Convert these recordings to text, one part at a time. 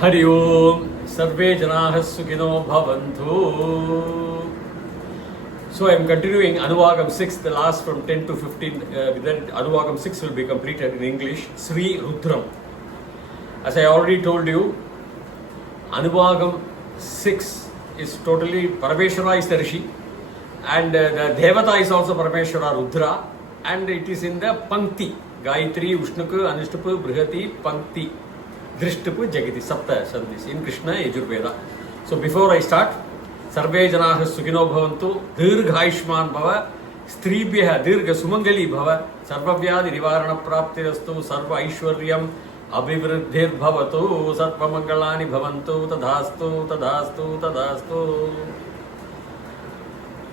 Hari Om, Sarve Janaha Sukhino Bhavantu. So I am continuing Anuvagam 6, the last from 10 to 15. Then Anuvagam 6 will be completed in English. Sree Rudram. As I already told you, Anuvagam 6 is totally Parameshwara is the Rishi, and the Devata is also Parameshwara Rudra, and it is in the Pankti. Gayatri, Ushnuku, Anushtupu, Brihati, Pankti, Drishtupu, Jagati, Sapta Sandhis in Krishna Yajurveda. So before I start, Sarve Janaha Sukhino Bhavantu, Dirghayushman Bhava, Stribhya Dirgha Sumangali Bhava, Sarvavyadi Nivarana Praptirastu, Sarva Aishwaryam, Abhivriddhir Bhavatu, Sarva Mangalani Bhavantu, Tadhastu, Tadhastu, Tadhastu.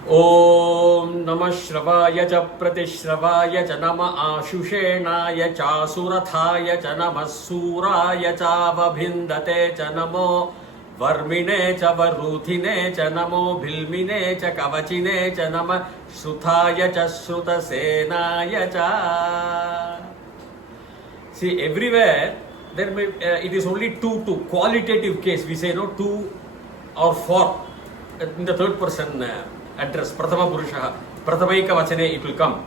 Om Namah Shravaya Cha Pratishravaya Cha Nama Ashushenaya Cha Surathaya Cha Namah Suraya Cha Vabhindate Cha Namo Varmine Cha Varuthine Cha Namo Bhilmine Cha Kavachine Cha Namah Sruthaya Cha Shrutasenaya Cha. See, everywhere there may, it is only two qualitative case. We say no two or four in the third person address. Prathama Purusha, Prathamaika Vachane it will come.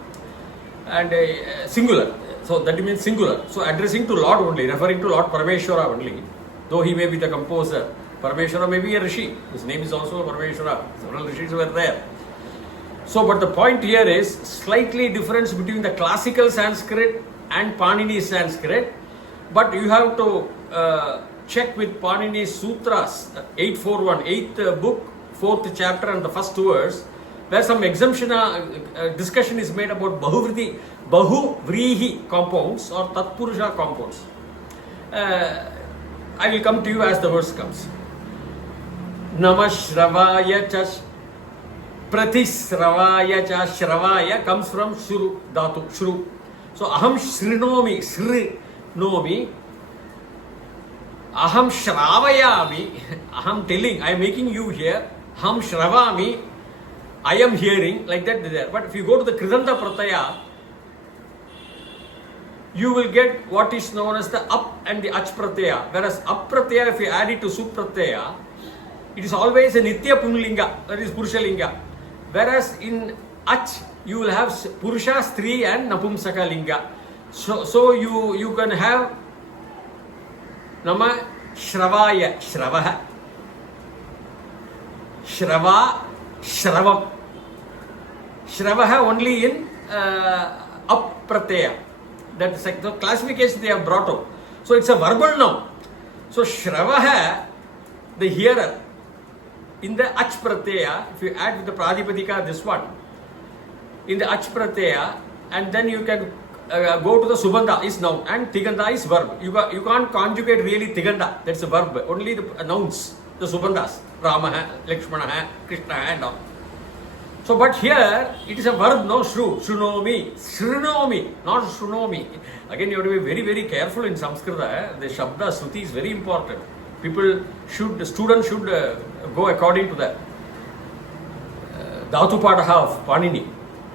And singular. So that means singular. So addressing to Lord only, referring to Lord Parameshwara only. Though he may be the composer, Parameshwara may be a Rishi. His name is also Parameshwara. Several Rishis were there. So, but the point here is slightly difference between the classical Sanskrit and Panini's Sanskrit. But you have to check with Panini's Sutras, 841, 8th book, 4th chapter and the first verse, where some exemption discussion is made about Bahuvrihi compounds or Tatpurusha compounds. I will come to you as the verse comes. Namah Shravaya Cha Pratisravaya Cha Shravaya comes from Shru Dhatu, Shru. So Aham Shrinomi, Srinomi, Aham Shravayami, Aham telling, I am making you hear, Ham Shravami, I am hearing, like that there. But if you go to the Kridanta Pratyaya, you will get what is known as the Up and the Ach Pratyaya. Whereas Up Pratyaya, if you add it to Sup Pratyaya, it is always a Nitya Punlinga, that is Purusha Linga. Whereas in Ach, you will have Purusha, Stri and Napumsaka Linga. So you can have Nama Shravaya, Shravaha, Shrava, Shravam. Shravaha only in Up Pratyaya. That's like the classification they have brought out. So it's a verbal noun. So Shravaha, the hearer, in the Ach Pratyaya, if you add with the Pradipadika, this one, in the Ach Pratyaya, and then you can go to the Subandha is noun and Tiganda is verb. You can't conjugate really Tiganda, that's a verb. Only the nouns, the Subandhas, Ramaha, Lakshmanaha, Krishna and all. So, but here it is a verb, no Shru, Shrunomi, Shrinomi, not Shrunomi. Again, you have to be very, very careful in Sanskrit. The Shabda, Sruti is very important. The students should go according to that. Dhatu Padaha of Panini.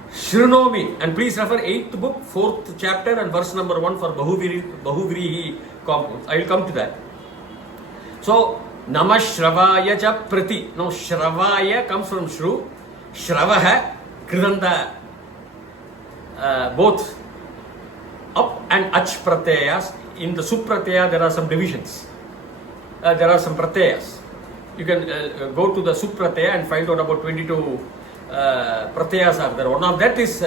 Shrinomi, and please refer 8th book, 4th chapter and verse number 1 for Bahuvrihi compounds. I will come to that. So, Namah Shravaya Cha Prati. Now, Shravaya comes from Shru. Shravaha, Kridanta, both Up and Ach Pratyayas. In the Supratyaya, there are some divisions. There are some Pratyayas. You can go to the Supratyaya and find out about 22 Pratyayas are there. One of that is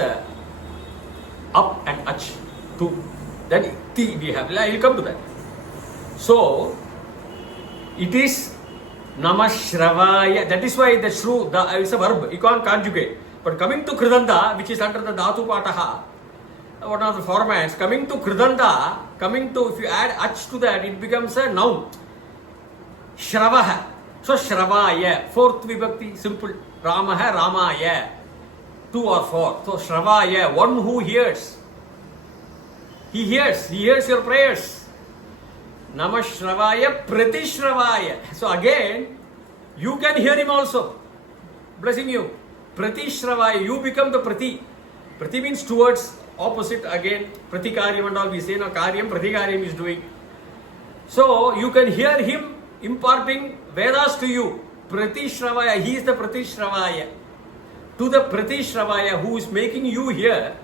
Up and Ach. 2. Then Ti we have. I will come to that. So, it is Namah Shravaya. That is why the Shru is a verb. You can't conjugate. But coming to Kridanta, which is under the Dhatu Pataha, one of the formats, coming to Kridanta, if you add Ach to that, it becomes a noun. Shravaha. So Shravaya. 4th Vibhakti, simple. Ramaha, Ramaya. 2 or 4. So Shravaya, one who hears. He hears your prayers. Namah Shravaya Pratishravaya. So again, you can hear him also. Blessing you. Pratishravaya, you become the Prati. Prati means towards, opposite again. Pratikaryam and all we say, no, Karyam, Pratikaryam is doing. So you can hear him imparting Vedas to you. Pratishravaya, he is the Pratishravaya. To the Pratishravaya who is making you hear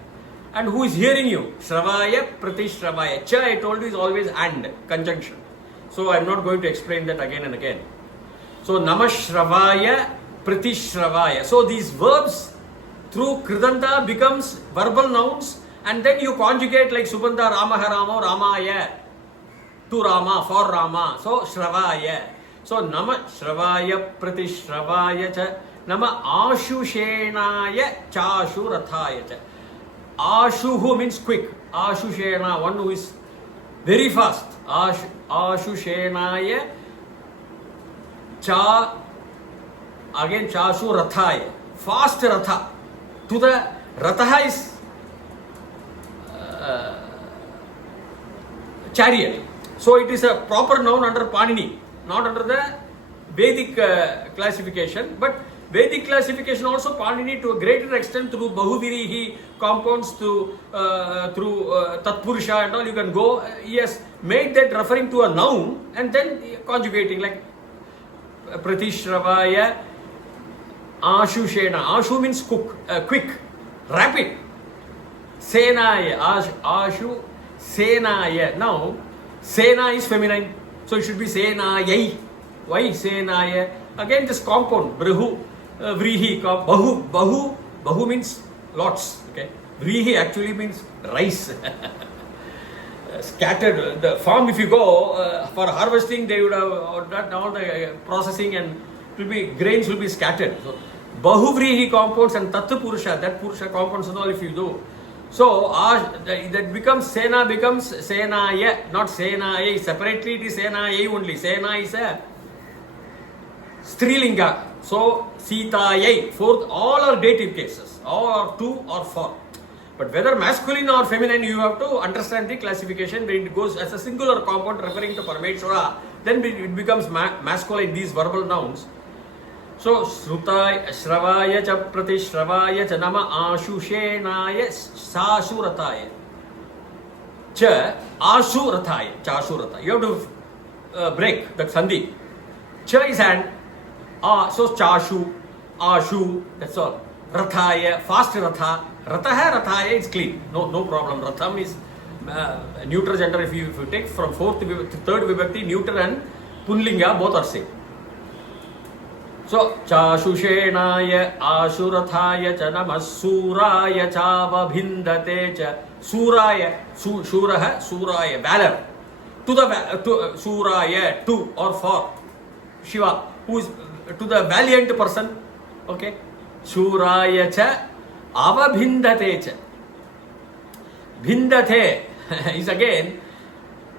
and who is hearing you. Shravaya, Pratishravaya. Cha, I told you, is always and, conjunction. So I am not going to explain that again and again. So Namashravaya, Pratishravaya. So these verbs through Kridanta becomes verbal nouns, and then you conjugate like Subandha, Ramaha, Ramo, Ramaya. To Rama, for Rama. So Shravaya. So Nama Shravaya Pratishravaya cha. Nama Ashushenaya Chashu Rathaya cha. Ashuhu means quick. Ashushena, one who is very fast. Ashushenaya Cha. Again Chashu Rathaya. Fast Ratha. To the Ratha is chariot. So it is a proper noun under Panini, not under the Vedic classification. But Vedic classification also Panini to a greater extent through Bahuvirihi compounds through Tatpurusha and all. You can go. He has made that referring to a noun and then conjugating like Pratishravaya Ashushena. Ashu means quick, rapid. Senaya, Ashu, Senaya. Now, Sena is feminine, so it should be Senayai. Why Senaya? Again, this compound, Brihu, Vrihi, Bahu means lots. Okay, Vrihi actually means rice. Scattered. The farm, if you go for harvesting, they would have done all the processing and grains will be scattered. So, Bahuvrihi compounds and Tattva Purusha, that Purusha compounds and all if you do. So that becomes Sena becomes Senaya, not Senaya. Separately it is Senaya only. Sena is a Strilinga. So Sitayai, fourth, all are dative cases, or two or four. But whether masculine or feminine, you have to understand the classification. When it goes as a singular compound referring to Parameshwara, then it becomes masculine, these verbal nouns. So, Srutaya, Shravaya cha Pratishravaya cha Nama Ashushenaya Sasurataya cha Asurataya cha Asurataya. You have to break that sandhi. Cha is an so Chashu, Ashu, that's all. Rathaya, fast Ratha. Rathaya is clean. No problem. Ratham is neuter gender. If you take from fourth to third vibhakti, neuter and Punlinga both are same. So, Chashushenaya Ashurathaya cha Namasuraya Chavabhindate cha Suraya, Shuraha, Suraya, valor. To Suraya, to or for Shiva, who is to the valiant person. Okay. Suraya cha Avabhindate cha. Bhindate is again.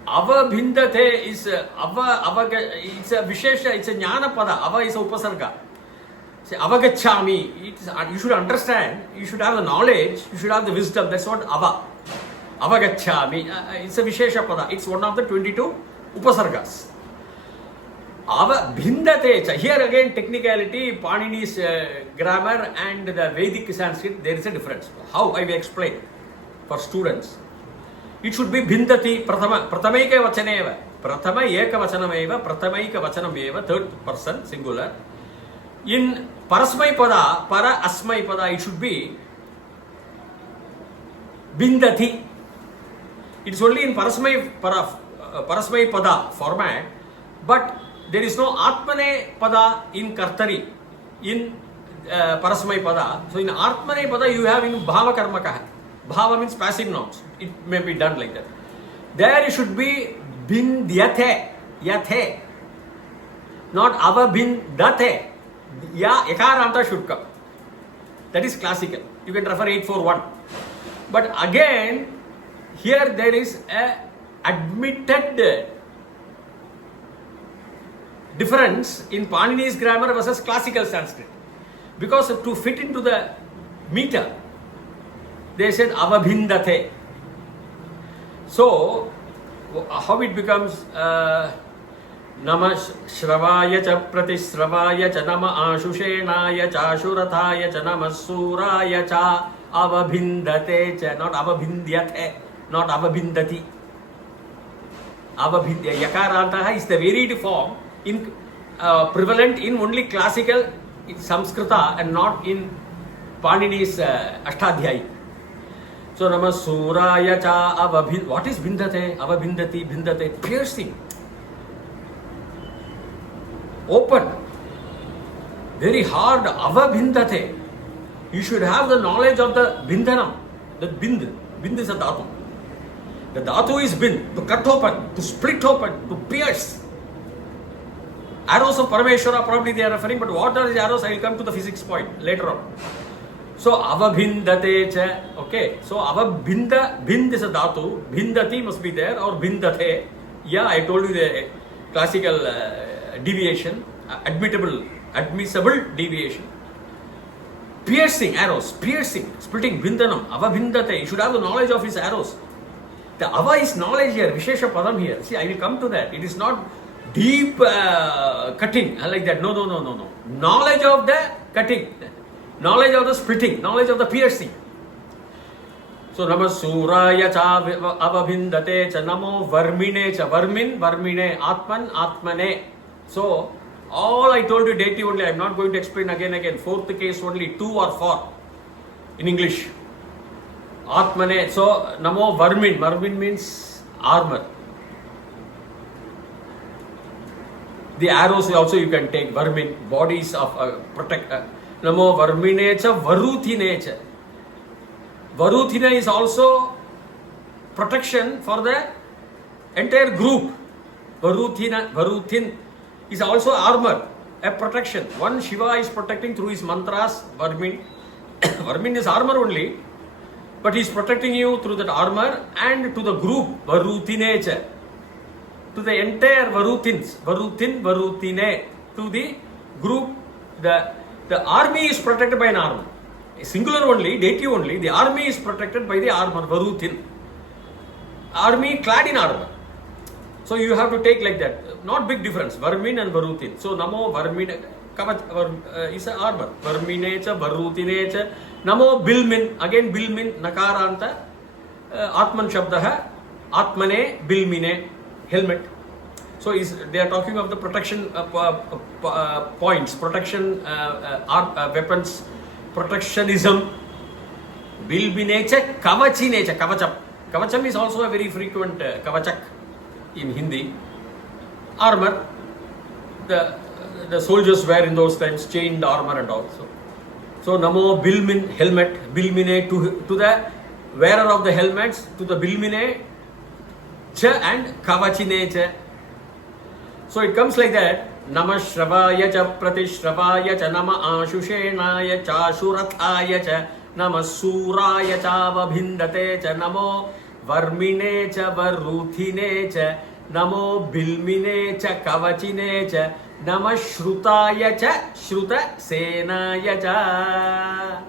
Avabhindate is it's a vishesha, it's a jnana pada. Ava is a upasarga. Say avagachami. You should understand, you should have the knowledge, you should have the wisdom. That's what ava. Avagachami. It's a vishesha pada. It's one of the 22 upasargas. Avabhindate. Here again, technicality, Panini's grammar and the Vedic Sanskrit, there is a difference. How I will explain for students. It should be bhindati pratamaika vachaneva. Pratama eka vachanameva, pratamaika vachanameva, third person, singular. In parasmai pada, para asmai pada, it should be bhindati. It's only in parasmai pada format, but there is no atmane pada in kartari, in parasmai pada. So in atmane pada you have in bhava karmaka. Bhava means passive nouns. It may be done like that. There it should be bhindyate, yathe, not avabhindate. Ya, ekaranta should come. That is classical. You can refer 841. But again, here there is a admitted difference in Panini's grammar versus classical Sanskrit. Because to fit into the meter, they said avabhindate. So, how it becomes Nama Shravaya cha Pratisravaya cha Nama Ashushenaya cha Ashurathaya cha Nama Suraya cha Avabhindate cha, not Avabhindyate, not Avabhindati. Yakarantaha is the varied form in prevalent in only classical in Sanskrita and not in Panini's Ashtadhyayi. So Namah Suraya cha avabhin. What is bindate? Avabhindati, bhindate, piercing, open, very hard. Avabhindate. You should have the knowledge of the bindhanam. The bind. Bind is a dhatu. The dhatu is bind, to cut open, to split open, to pierce. Arrows of Parameshwara probably they are referring, but what are the arrows? I will come to the physics point later on. So avabhindate cha. Okay. So avabhinda, bind is a dhatu. Bhindati must be there or bindate. Yeah, I told you the classical deviation, admissible deviation. Piercing arrows, piercing, splitting, bindhanam, avabhindate. You should have the knowledge of his arrows. The ava is knowledge here, vishesha padam here. See, I will come to that. It is not deep cutting like that. No. Knowledge of the cutting, knowledge of the splitting, knowledge of the piercing. So Namah Suraya cha avabhindate cha namo varmine cha varmine atman atmane. So all I told you dative only. I am not going to explain again. Fourth case only, 2 or 4 in English. Atmane. So namo varmin. Varmin means armor. The arrows also you can take. Varmin, bodies of protect. Namo varmine cha varuthine cha. Varuthina is also protection for the entire group. Varuthin is also armor, a protection. One Shiva is protecting through his mantras, Varmin. Varmin is armor only, but he is protecting you through that armor and to the group, Varuthinecha. To the entire Varuthins, Varuthine, to the group, the army is protected by an armor. Singular only, dative only, the army is protected by the armor, Varuthin. Army clad in armor. So you have to take like that. Not big difference. Varmin and Varuthin. So Namo Varmin is an armor. Varminecha, Varuthinecha. Namo Bilmin. Again Bilmin, Nakaranta. Atman Shabdaha. Atmane, Bilmine. Helmet. So they are talking of the protection points. Protection weapons. Protectionism. Bilminecha, Kavachinecha. Kavacham. Kavacham is also a very frequent Kavachak in Hindi. Armor, the soldiers wear in those times chained armor and all. So Namo Bilmin, helmet, Bilmine to the wearer of the helmets, to the Bilmine cha and Kavachine cha. So it comes like that. Namah Shravaya cha Pratishravaya cha Nama Ashushenaya cha Shurathaya cha Namah Suraya cha Vabhindate cha Namo Varmine cha Varuthine cha Namo Bilmine cha Kavachine cha Namah Shrutaya cha Shruta Senaya cha.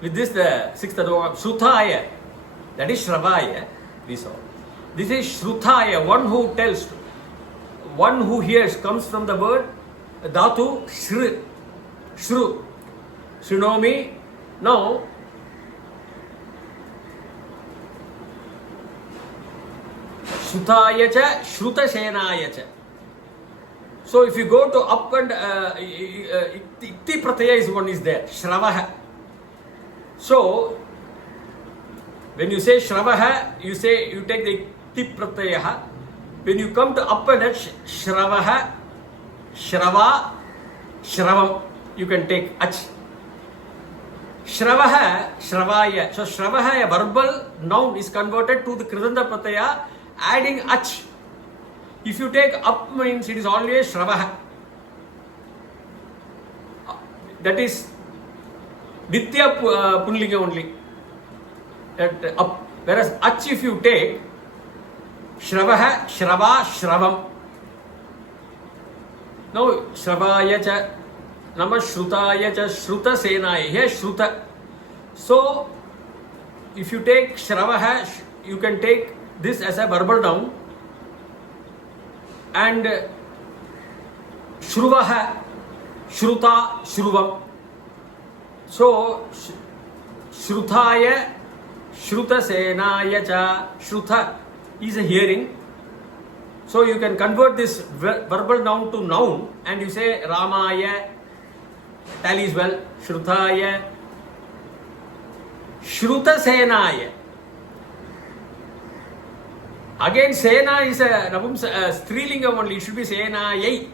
With this the sixth Shrutaya, that is Shravaya, we saw. This is Shrutaya, one who tells, one who hears, comes from the word Dhatu Shru. Shru. Shrunomi. Now Shrutaya cha, Shruta Senaya cha. So if you go to up and Ikti Pratyaya is one is there, Shravaha. So when you say Shravaha, you take the Ikti Pratyaya. When you come to up and Shravaha, Shrava, Shravam, you can take Ach. Shravaha, Shravaya. So Shravaha, a verbal noun, is converted to the Kridanda Pratyaya, adding Ach. If you take up means it is always Shravaha. That is Nitya Punlinga only. That up. Whereas Ach if you take Shravaha, Shrava, Shravam. Now Shravaya cha, Namah Shrutaya cha, Shruta Senaya. Here Shruta. So if you take Shravaha, you can take this as a verbal noun. And Shruvaha, Shruta, Shruvam. So Shrutaya, Shruta Senaya cha, Shruta is a hearing. So you can convert this verbal noun to noun and you say Ramaya, tallies well, Shrutaya, Shruta Senaya. Again, Sena is a Strilinga only, it should be Senayai.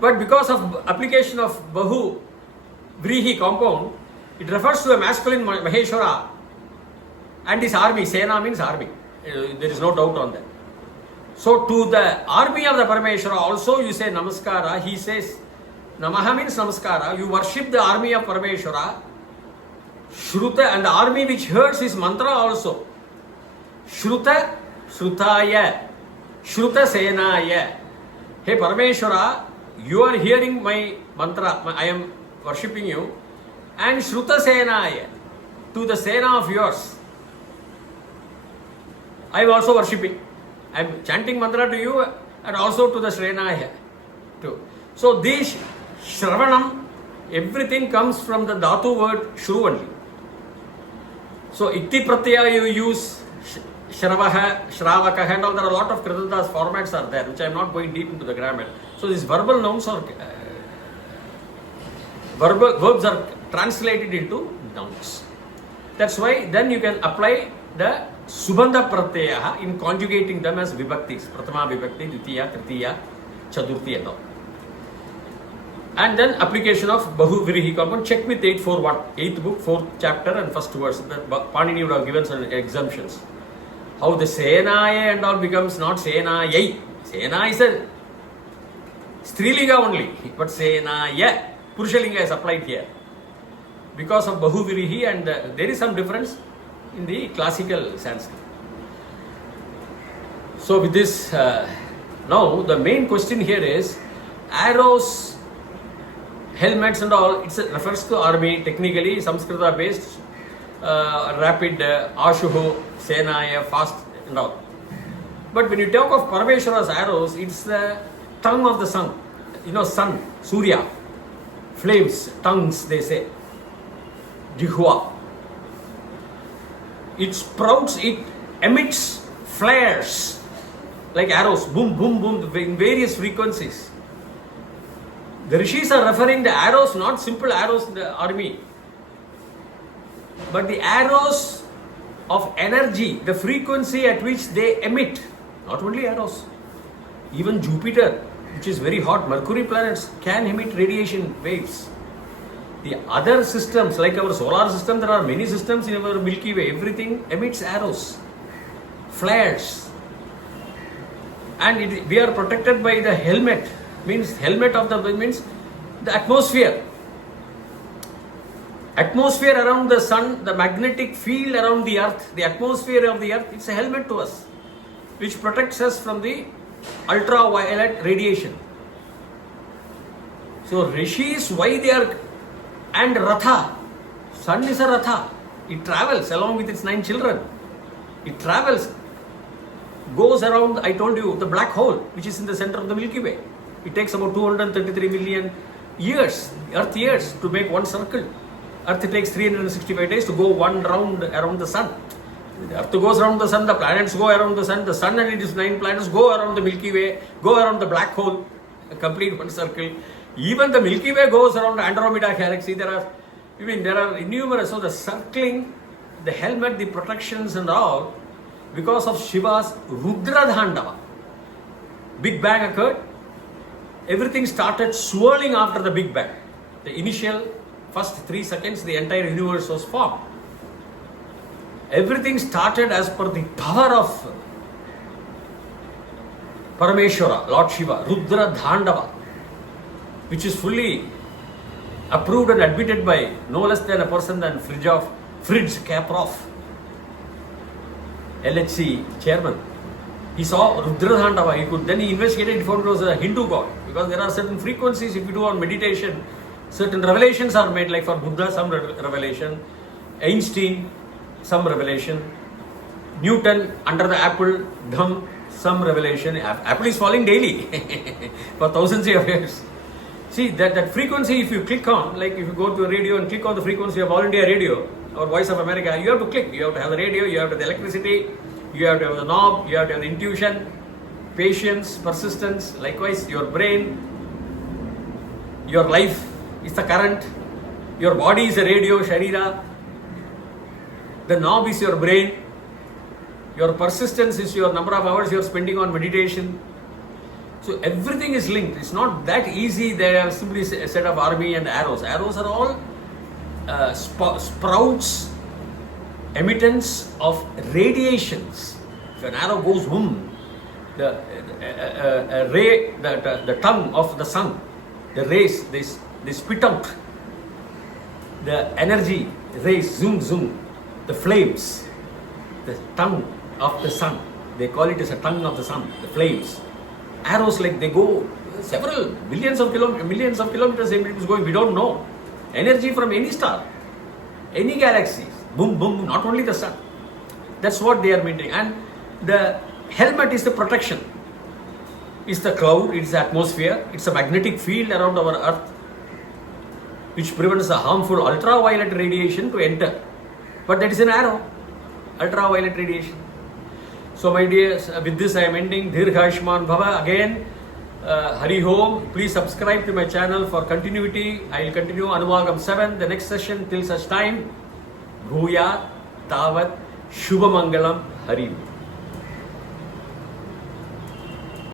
But because of application of Bahu Vrihi compound, it refers to a masculine Maheshwara and his army. Sena means army. There is no doubt on that. So to the army of the Parameshwara also you say Namaskara. He says Namaha means Namaskara. You worship the army of Parameshwara. Shruta, and the army which hears his mantra also. Shruta, Shrutaya, Shruta Senaya. Hey Parameshwara, you are hearing my mantra. I am worshipping you. And Shruta Senaya, to the Sena of yours, I am also worshipping. I am chanting mantra to you and also to the Srenaya too. So this Shravanam, everything comes from the Dhatu word Shru only. So Itti Pratyaya you use Shravaha, Shravaka, and all. There are a lot of Kritantas formats are there, which I am not going deep into the grammar. So these verbal nouns are verbs are translated into nouns. That's why then you can apply the Subandha Pratyaya in conjugating them as Vibhaktis. Prathama Vibhakti, Dvitiya, Tritiya, Chaturthi and all. And then application of Bahu Vrihi compound. Check with 841, 8th book, 4th chapter and first verse. The Panini would have given some exemptions. How the Senaya and all becomes not Senayai. Sena is a Strilinga only, but Senaya, Purushalinga is applied here. Because of Bahu Vrihi, and there is some difference in the classical Sanskrit. So with this, now the main question here is arrows, helmets and all, it refers to army, technically Samskrita based, rapid, Ashuho, Senaya, fast and all. But when you talk of Parameshwara's arrows, it's the tongue of the sun. You know, sun, Surya, flames, tongues they say, Jihva. It sprouts, it emits flares like arrows, boom, boom, boom, in various frequencies. The rishis are referring the arrows, not simple arrows in the army, but the arrows of energy, the frequency at which they emit. Not only arrows, even Jupiter, which is very hot, Mercury planets can emit radiation waves. The other systems, like our solar system, there are many systems in our Milky Way, everything emits arrows, flares. And we are protected by the helmet, means helmet of the means the atmosphere. Atmosphere around the sun, the magnetic field around the earth, the atmosphere of the earth, it's a helmet to us, which protects us from the ultraviolet radiation. So rishis, why they are, and Ratha, sun is a Ratha, it travels along with its 9 children. It travels, goes around, I told you, the black hole, which is in the center of the Milky Way. It takes about 233 million years, earth years, to make one circle. Earth takes 365 days to go one round around the sun. The earth goes around the sun, the planets go around the sun and its 9 planets go around the Milky Way, go around the black hole, complete one circle. Even the Milky Way goes around the Andromeda galaxy. There are innumerable. So the circling, the helmet, the protections and all, because of Shiva's Rudra Dhandava. Big Bang occurred. Everything started swirling after the Big Bang. The initial first 3 seconds, the entire universe was formed. Everything started as per the power of Parameshwara, Lord Shiva, Rudra Dhandava, which is fully approved and admitted by no less than a person than Fritz Kaproff, LHC chairman. He saw Rudra Dhandava. Then he investigated, he found it was a Hindu god, because there are certain frequencies. If you do on meditation, certain revelations are made, like for Buddha, some revelation, Einstein, some revelation, Newton, under the apple, Dham, some revelation. Apple is falling daily for thousands of years. See, that frequency, if you click on, like if you go to a radio and click on the frequency of All India Radio or Voice of America, you have to click. You have to have the radio, you have to have the electricity, You have to have the knob, you have to have the intuition, patience, persistence. Likewise, your brain, your life is the current, your body is a radio, Sharira. The knob is your brain, your persistence is your number of hours you're spending on meditation. So everything is linked. It's not that easy. They are simply a set of army and arrows. Arrows are all sprouts, emittents of radiations. If an arrow goes boom, the ray, the tongue of the sun, the rays, they spit out the energy, rays, zoom, zoom, the flames, the tongue of the sun. They call it as a tongue of the sun, the flames. Arrows, like, they go several millions of kilometers it is going. We don't know. Energy from any star, any galaxies, boom, boom, not only the sun. That's what they are maintaining. And the helmet is the protection. It's the cloud, it's the atmosphere, it's a magnetic field around our earth which prevents the harmful ultraviolet radiation to enter. But that is an arrow, ultraviolet radiation. So my dears, with this I am ending. Dirghayushman Bhava. Again, Hari Om. Please subscribe to my channel for continuity. I will continue Anuvagam 7, the next session. Till such time, Bhuya Tavat Shubhamangalam Hari.